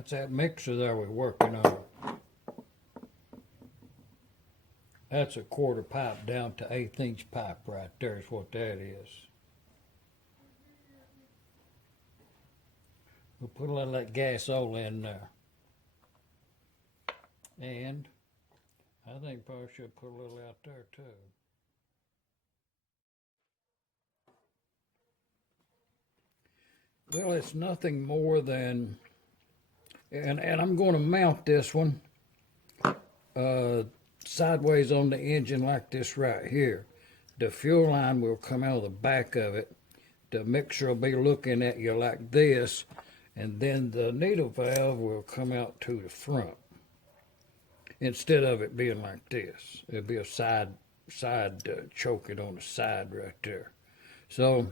That's that mixer there we're working on. That's a quarter pipe down to 1/8 pipe right there is what that is. We'll put a little of that gasol in there. And I think probably should put a little out there too. Well, it's nothing more than, and I'm going to mount this one sideways on the engine like this right here. The fuel line will come out of the back of it. The mixer will be looking at you like this, and then the needle valve will come out to the front. Instead of it being like this, it'll be a side choking on the side right there. So,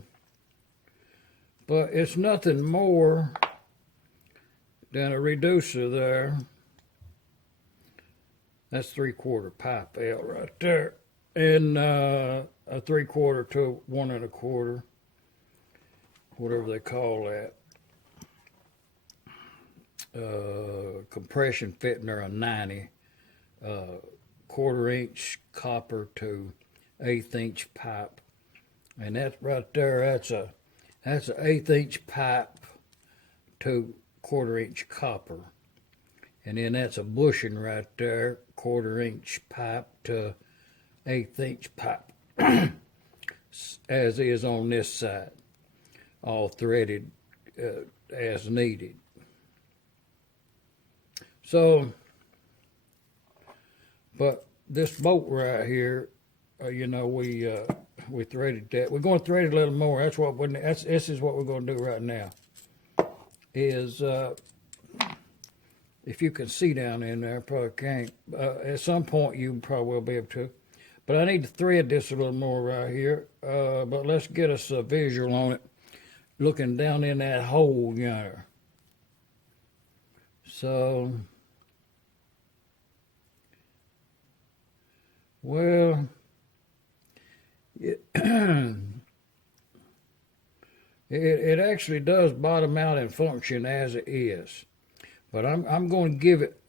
but it's nothing more than a reducer there. That's 3/4 pipe out right there, and a 3/4 to 1 1/4, whatever they call that. Compression fitting or a 90. 1/4 inch copper to 1/8 inch pipe, and that's right there. That's a 1/8 inch pipe to 1/4 inch copper, and then that's a bushing right there. 1/4 inch pipe to 1/8 inch pipe, as is on this side, all threaded as needed. So. But this bolt right here, you know, we threaded that. We're going to thread it a little more. This is what we're going to do right now. Is if you can see down in there, probably can't. At some point you probably will be able to. But I need to thread this a little more right here. But let's get us a visual on it, looking down in that hole yonder. So. Well, it actually does bottom out and function as it is, but I'm going to give it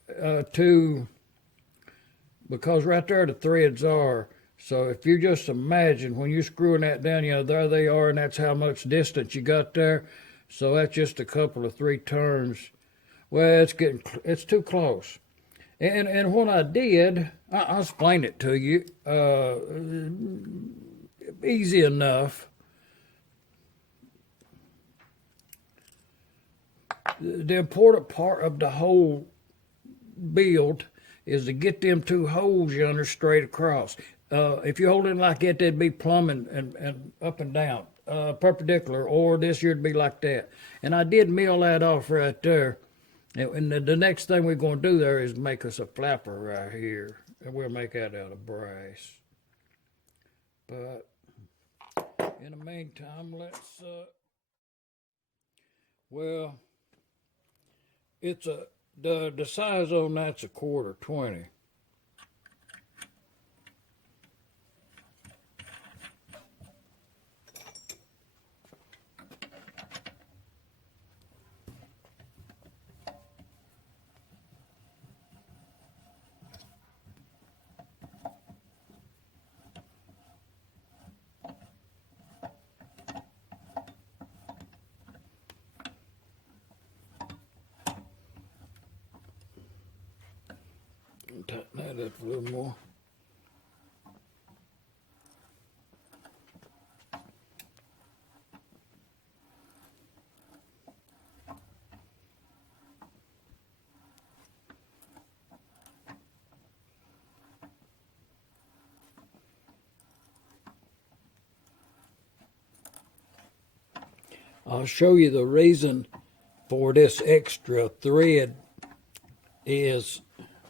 because right there the threads are. So if you just imagine when you're screwing that down, you know, there they are, and that's how much distance you got there. So that's just a couple of 3 turns. Well, it's too close. And what I did, I'll explain it to you, easy enough. The important part of the whole build is to get them 2 holes yonder straight across. If you hold it like that, they'd be plumb and up and down, perpendicular, or this year'd be like that. And I did mill that off right there. And the next thing we're going to do there is make us a flapper right here. And we'll make that out of brass. But in the meantime, let's, well, it's the size on that's 1/4 20. Tighten that up a little more. I'll show you the reason for this extra thread is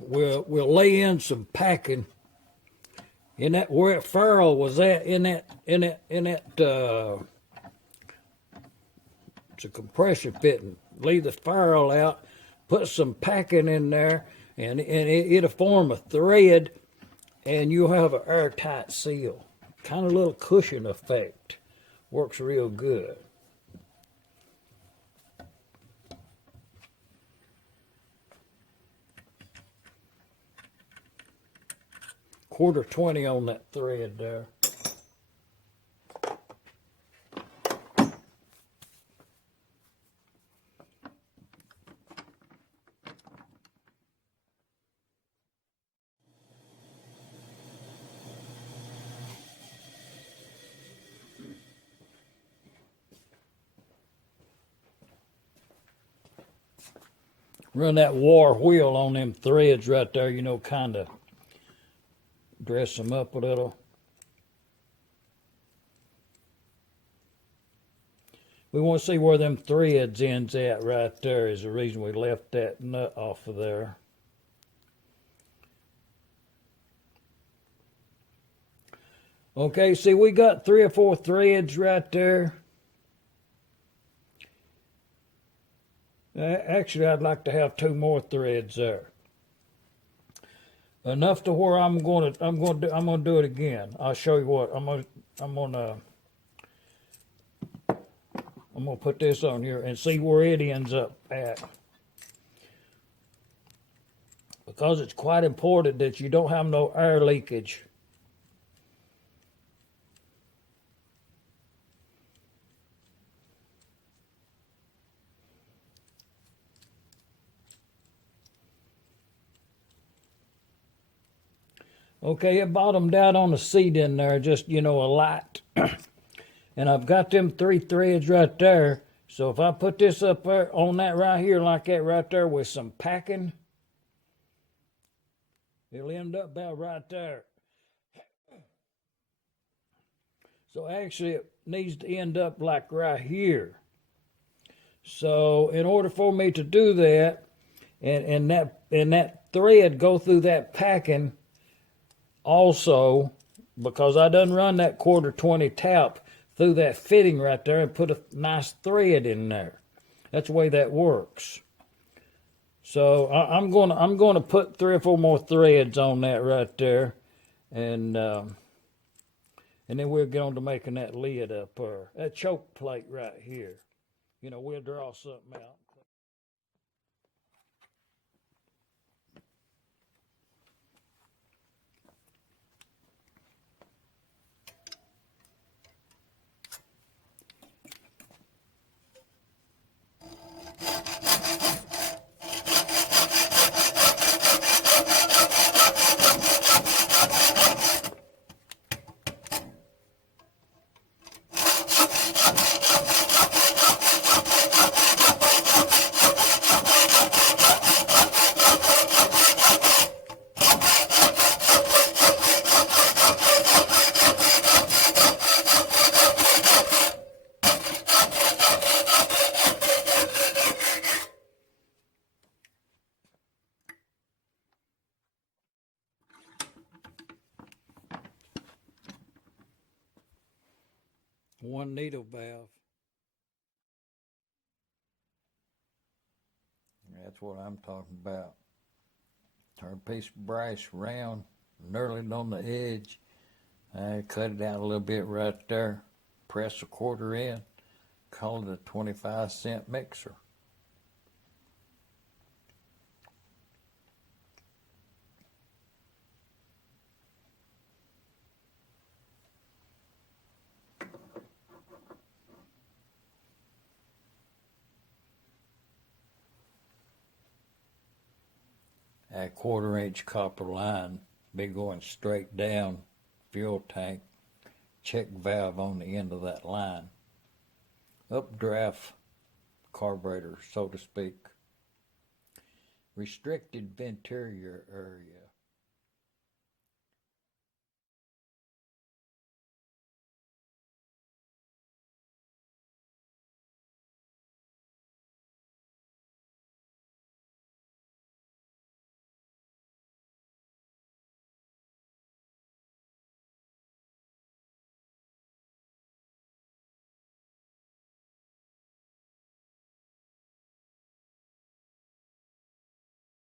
we'll lay in some packing in that where that ferrule was at in that it's a compression fitting. Leave the ferrule out, put some packing in there, and it'll form a thread, and you'll have an airtight seal. Kind of a little cushion effect. Works real good. quarter 20 on that thread there. Run that war wheel on them threads right there, you know, kind of dress them up a little. We want to see where them threads ends at right there is the reason we left that nut off of there. Okay, see, we got 3 or 4 threads right there. Actually, I'd like to have 2 more threads there. Enough to where I'm gonna do it again. I'll show you what I'm gonna put this on here and see where it ends up at. Because it's quite important that you don't have no air leakage. Okay, it bottomed out on the seat in there, just, you know, a light. And I've got them 3 threads right there. So if I put this up there on that right here, like that right there with some packing, it'll end up about right there. So actually it needs to end up like right here. So in order for me to do that, and that thread go through that packing, also, because I done run that quarter 20 tap through that fitting right there and put a nice thread in there. That's the way that works. So I'm gonna put 3 or 4 more threads on that right there, and then we'll get on to making that lid up there, that choke plate right here. You know, we'll draw something out. One needle valve. That's what I'm talking about. Turn a piece of brass round, knurling on the edge. I cut it out a little bit right there. Press a quarter in. Call it a 25-cent mixer. That 1/4-inch copper line be going straight down fuel tank. Check valve on the end of that line. Updraft carburetor, so to speak. Restricted venturier area.